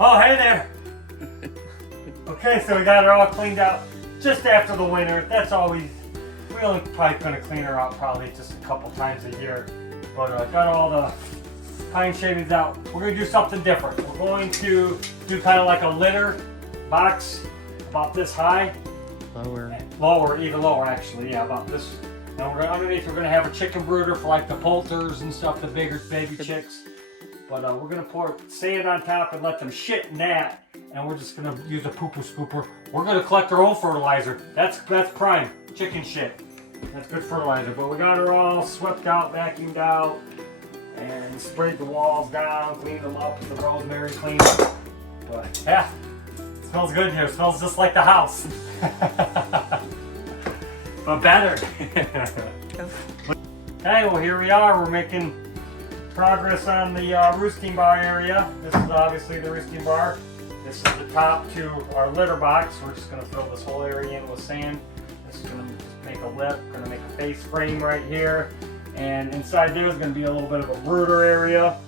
Oh, hey there. Okay, so we got her all cleaned out just after the winter. That's always, we only probably gonna clean her out probably just a couple times a year. But got all the pine shavings out. We're gonna do something different. We're going to do kind of like a litter box about this high. Lower, even lower actually, yeah, about this. And underneath we're gonna have a chicken brooder for like the poulters and stuff, the bigger baby chicks. But we're gonna pour sand on top and let them shit in that. And we're just gonna use a poo-poo scooper. We're gonna collect our own fertilizer. That's prime chicken shit. That's good fertilizer. But we got her all swept out, vacuumed out, and sprayed the walls down, cleaned them up with the rosemary cleaner. But yeah, it smells good in here. It smells just like the house. But better. Okay, well here we are. We're making progress on the roosting bar area. This is obviously the roosting bar. This is the top to our litter box. We're just going to fill this whole area in with sand. This is going to just make a lip. Going to make a face frame right here. And inside there is going to be a little bit of a brooder area.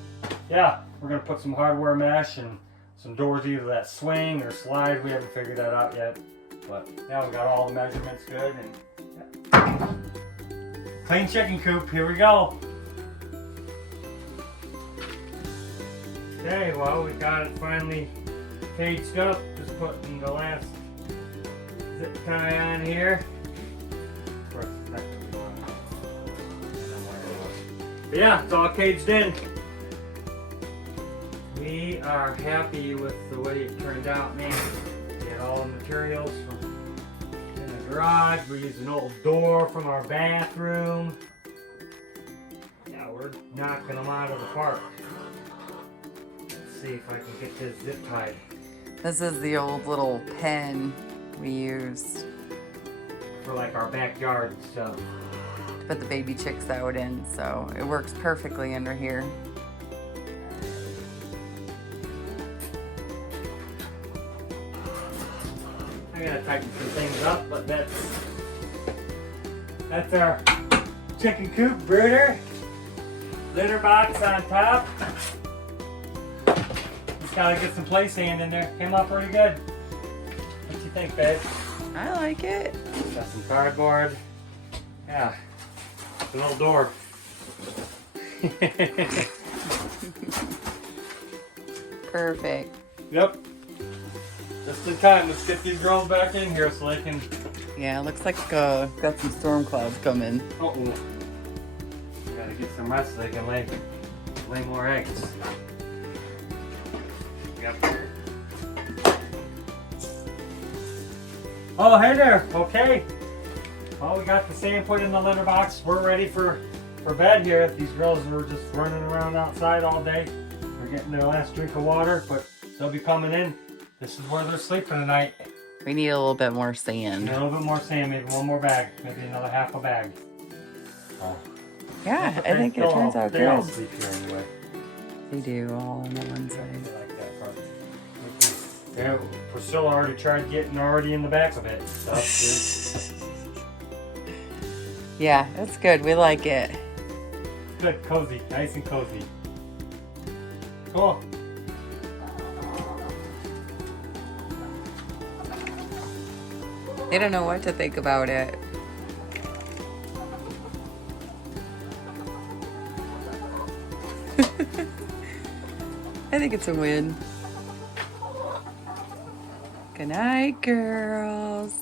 Yeah, we're going to put some hardware mesh and some doors either that swing or slide. We haven't figured that out yet. But yeah, we got all the measurements good. And yeah. Clean chicken coop. Here we go. Okay, well we got it finally caged up. Just putting the last zip tie on here. But yeah, it's all caged in. We are happy with the way it turned out, man. We had all the materials from in the garage. We used an old door from our bathroom. Yeah, we're knocking them out of the park. See if I can get this zip tied. This is the old little pen we used For like our backyard stuff. to put the baby chicks out in, so it works perfectly under here. I gotta tighten some things up, but that's our chicken coop brooder. Litter box on top. Gotta get some play sand in there. Came out pretty good. What you think, babe? I like it. Got some cardboard. Yeah. It's an old door. Perfect. Yep. Just in time. Let's get these girls back in here so they can... Yeah, it looks like got some storm clouds coming. Uh-oh. Gotta get some rest so they can lay more eggs. Yep. Oh, hey there. Okay. Well, we got the sand put in the litter box. We're ready for bed here. These girls were just running around outside all day. They're getting their last drink of water, but they'll be coming in. This is where they're sleeping tonight. We need a little bit more sand. A little bit more sand, maybe one more bag, maybe another half a bag. Oh. Yeah, I think it turns out They all good. sleep here anyway. They do, all on the one They side. like that part. Yeah, Priscilla already tried getting in the back of it. Stuff, Yeah, it's good. We like it. good, cozy, nice and cozy. Cool. They don't know what to think about it. I think it's a win. Good night, girls.